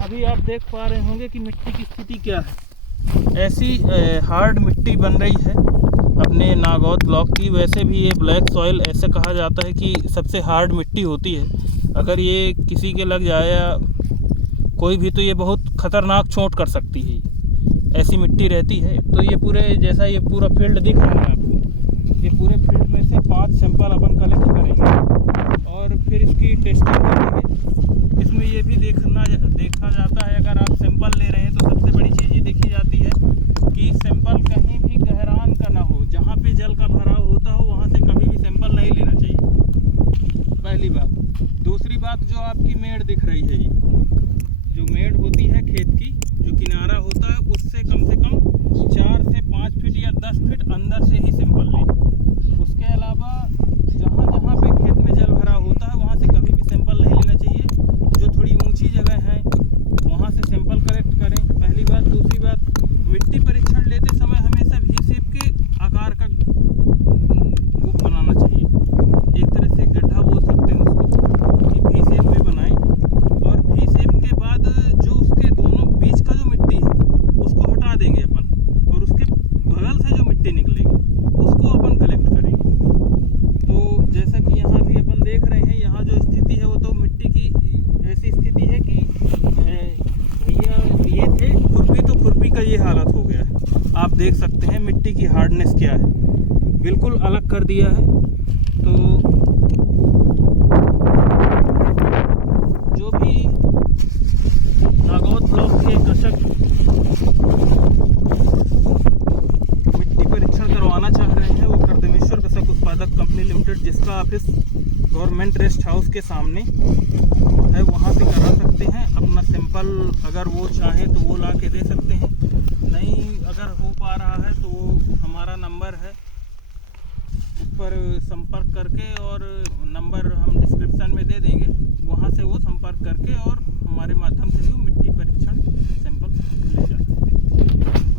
अभी आप देख पा रहे होंगे कि मिट्टी की स्थिति क्या है। ऐसी हार्ड मिट्टी बन रही है अपने नागौद ब्लॉक की। वैसे भी ये ब्लैक सॉइल ऐसे कहा जाता है कि सबसे हार्ड मिट्टी होती है। अगर ये किसी के लग जाए या कोई भी तो ये बहुत ख़तरनाक चोट कर सकती है। ऐसी मिट्टी रहती है। तो ये पूरे जैसा ये पूरा फील्ड दिख रहा है आपको, ये पूरे फील्ड में से 5 सैंपल अपन कलेक्ट करेंगे और फिर इसकी टेस्टिंग करेंगे। इसमें ये भी देखा जाता है, अगर आप सैंपल ले रहे हैं तो सबसे बड़ी चीज़ ये देखी जाती है कि सैंपल कहीं भी गहरान का ना हो। जहाँ पे जल का भराव होता हो वहाँ से कभी भी सैंपल नहीं लेना चाहिए, पहली बात। दूसरी बात, जो आपकी मेड़ दिख रही है, ये जो मेड़ होती है खेत की, जो किनारा होता है, उससे कम से कम 4 से 5 फीट या 10 फीट अंदर से ही सैंपल लें। उसके अलावा जहाँ जहाँ पे खेत में जल भरा होता है वहाँ से कभी भी सैंपल नहीं लेना चाहिए। जो थोड़ी ऊंची जगह है वहाँ से सैंपल कलेक्ट करें, पहली बात। दूसरी बात, मिट्टी परीक्षण लेते समय हमेशा वी शेप के आकार का ग्रुप बनाना चाहिए। एक तरह से गड्ढा बोल सकते हैं उसको, कि वी शेप में बनाएं। और वी शेप के बाद जो उसके दोनों बीच का जो मिट्टी है उसको हटा देंगे अपन, और उसके बगल से जो मिट्टी निकलेगी उसको अपन कलेक्ट करेंगे। तो जैसा कि यहाँ भी अपन देख रहे हैं, यहाँ जो स्थिति है वो तो मिट्टी की ऐसी स्थिति है कि भैया ये थे खुरपी, तो खुरपी का ये हालत हो गया है। आप देख सकते हैं मिट्टी की हार्डनेस क्या है, बिल्कुल अलग कर दिया है। तो जो भी नागौद ब्लॉक के कृषक मिट्टी परीक्षण करवाना चाह रहे हैं, वो कर्दमेश्वर कृषक उत्पादक कंपनी लिमिटेड, जिसका ऑफिस गवर्नमेंट रेस्ट हाउस के सामने है, वहाँ पे करा सकते हैं। अपना सैंपल अगर वो चाहें तो वो ला के दे सकते हैं। नहीं अगर हो पा रहा है तो वो हमारा नंबर है, उस पर संपर्क करके, और नंबर हम डिस्क्रिप्शन में दे देंगे, वहाँ से वो संपर्क करके और हमारे माध्यम से भी मिट्टी परीक्षण सैंपल ले जा सकते हैं।